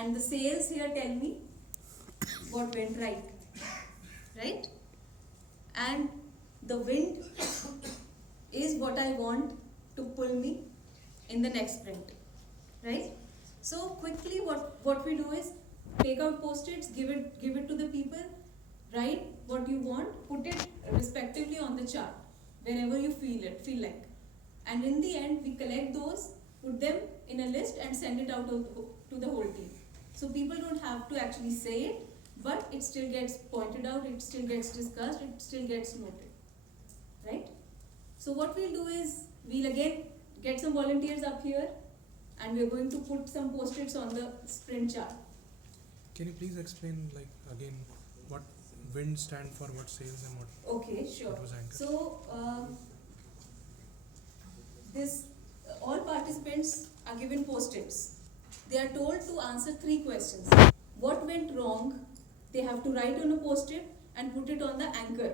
And the sales here tell me what went right? And the wind is what I want to pull me in the next sprint, right? So quickly what we do is take out post-its, give it to the people, write what you want, put it respectively on the chart whenever you feel like. And in the end, we collect those, put them in a list and send it out to the whole team. So people don't have to actually say it, but it still gets pointed out, it still gets discussed, it still gets noted, right? So what we'll do is, we'll again get some volunteers up here and we're going to put some post-its on the sprint chart. Can you please explain again what wind stand for, what sales and what? Okay, sure. What was anchor? So all participants are given post-its. They are told to answer 3 questions. What went wrong? They have to write on a post-it and put it on the anchor.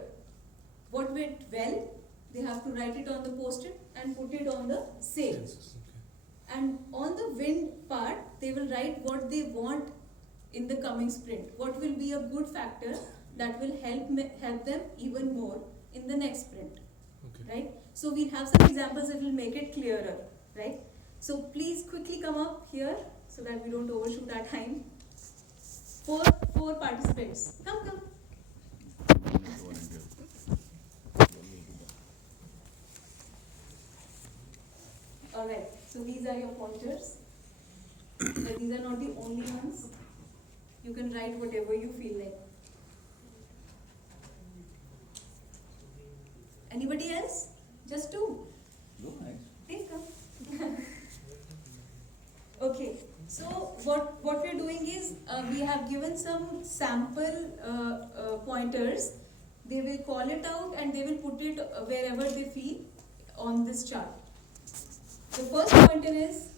What went well? They have to write it on the post-it and put it on the sail. Yes, okay. And on the wind part, they will write what they want in the coming sprint. What will be a good factor that will help them even more in the next sprint, Okay. right? So we have some examples that will make it clearer, right? So please quickly come up here so that we don't overshoot our time. Four participants. Come. Alright, so these are your pointers. But these are not the only ones. You can write whatever you feel like. Anybody else? Just 2. Please come. Okay, so what we're doing is, we have given some sample pointers. They will call it out and they will put it wherever they feel on this chart. The first pointer is,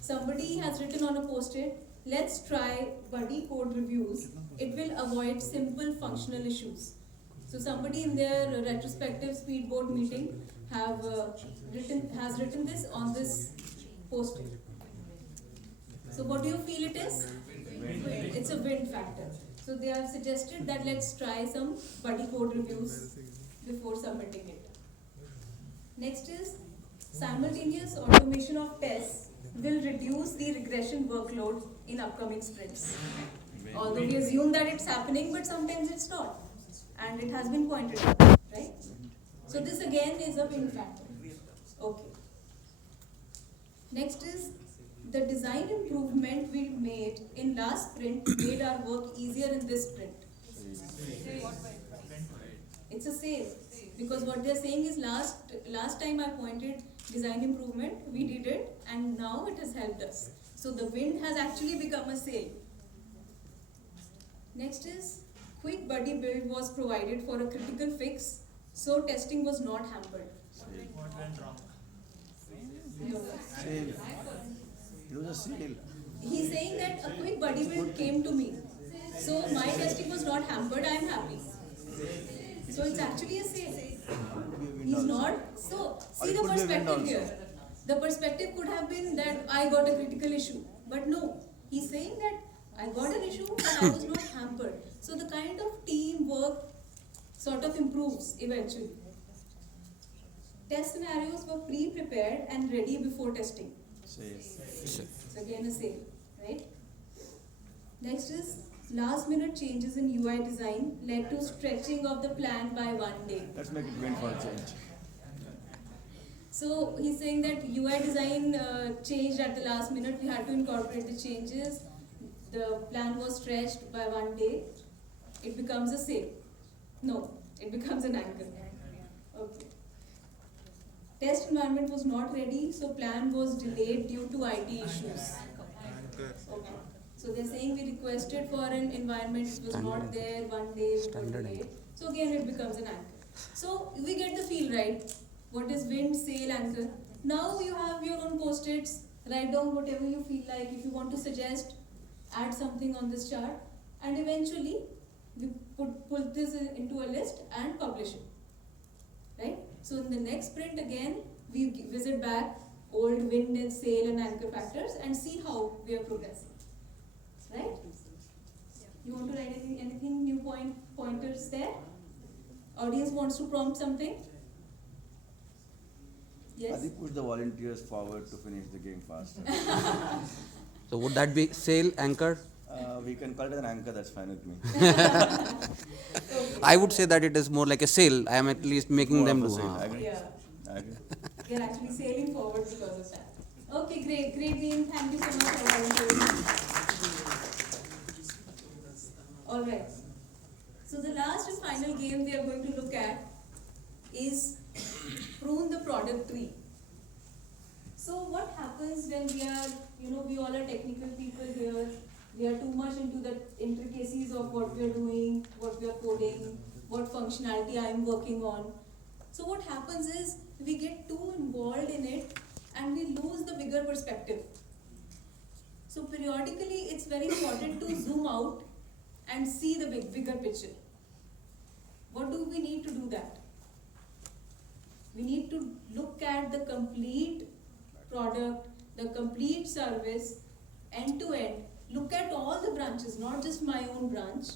somebody has written on a post-it, let's try buddy code reviews. It will avoid simple functional issues. So somebody in their retrospective speedboat meeting has written this on this post-it. So what do you feel it is? It's a wind factor. So they have suggested that let's try some buddy code reviews before submitting it. Next is, simultaneous automation of tests will reduce the regression workload in upcoming sprints. Although we assume that it's happening, but sometimes it's not. And it has been pointed out, right? So this again is a wind factor. Okay. Next is, the design improvement we made in last sprint made our work easier in this sprint. It's a sale. Because what they're saying is, last time I pointed design improvement, we did it, and now it has helped us. So the wind has actually become a sale. Next is, quick buddy build was provided for a critical fix, so testing was not hampered. What went wrong? Sale. It was a sale. He's saying that a quick buddy build came to me, so my testing was not hampered, I am happy. So it's actually a sale. He's not. So see the perspective here. The perspective could have been that I got a critical issue, but no. He's saying that I got an issue, but I was not hampered. So the kind of teamwork sort of improves eventually. Test scenarios were pre-prepared and ready before testing. Sale. So again a sale, right? Next is, last minute changes in UI design led to stretching of the plan by 1 day. Let's make it win for a change. So he's saying that UI design changed at the last minute. We had to incorporate the changes. The plan was stretched by 1 day. It becomes a sale. No, it becomes an anchor. Okay. Test environment was not ready, so plan was delayed due to IT issues. Okay. So they're saying we requested for an environment, it was not there, 1 day we were delayed. So again it becomes an anchor. So we get the feel, right? What is wind, sail, anchor? Now you have your own post-its, write down whatever you feel like. If you want to suggest, add something on this chart, and eventually we put this into a list and publish it, right? So in the next sprint again, we visit back old wind and sail and anchor factors and see how we are progressing. right? You want to write anything new pointers there? Audience wants to prompt something? Yes? Adi, push the volunteers forward to finish the game faster. So would that be sail anchor? We can call it an anchor, that's fine with me. I would say that it is more like a sail. I am at least making More them of a do. sail, I agree. Yeah. I agree. They're actually sailing forward because of that. Okay, great game. Thank you so much for volunteering. Alright. So the last and final game we are going to look at is prune the product tree. So what happens when we are, we all are technical people here. We are too much into the intricacies of what we are doing, what we are coding, what functionality I am working on. So what happens is we get too involved in it and we lose the bigger perspective. So periodically it's very important to zoom out and see the bigger picture. What do we need to do that? We need to look at the complete product, the complete service, end to end. Look at all the branches, not just my own branch.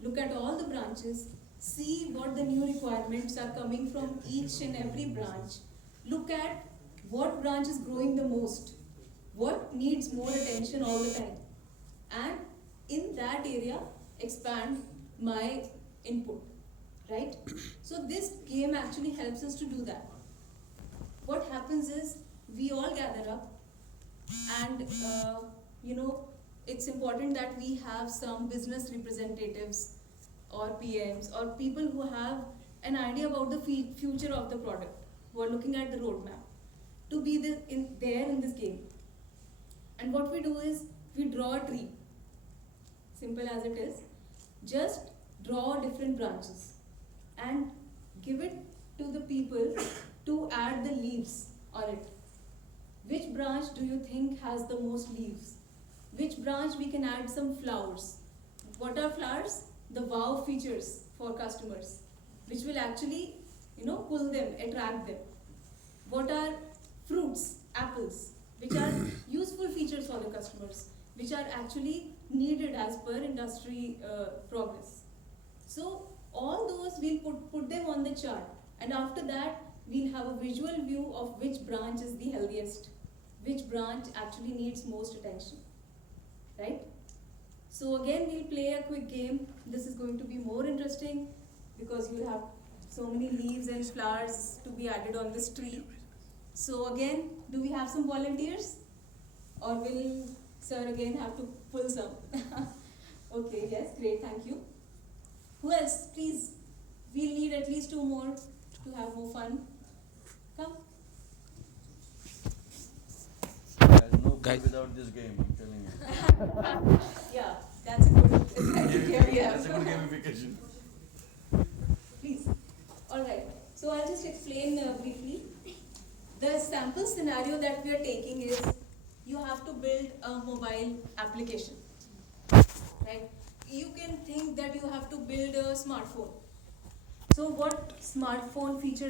Look at all the branches. See what the new requirements are coming from each and every branch. Look at what branch is growing the most, what needs more attention all the time. And in that area, expand my input, right? So this game actually helps us to do that. What happens is, we all gather up and, it's important that we have some business representatives or PMs or people who have an idea about the future of the product, who are looking at the roadmap, to be there in this game. And what we do is, we draw a tree, simple as it is. Just draw different branches and give it to the people to add the leaves on it. Which branch do you think has the most leaves? Which branch we can add some flowers? What are flowers? The wow features for customers, which will actually, pull them, attract them. What are fruits, apples, which are useful features for the customers, which are actually needed as per industry progress. So all those we'll put them on the chart, and after that we'll have a visual view of which branch is the healthiest, which branch actually needs most attention, right? So again, we'll play a quick game. This is going to be more interesting because you'll have so many leaves and flowers to be added on this tree. So again, do we have some volunteers? Or will sir again have to pull some? Okay, yes, great, thank you. Who else, please? We'll need at least 2 more to have more fun. Come. There's no game Guys. without this game, I'm telling you. Yeah, that's a good idea. That's a good gamification. Please. Alright, so I'll just explain briefly. The sample scenario that we are taking is, you have to build a mobile application, right? You can think that you have to build a smartphone. So what smartphone features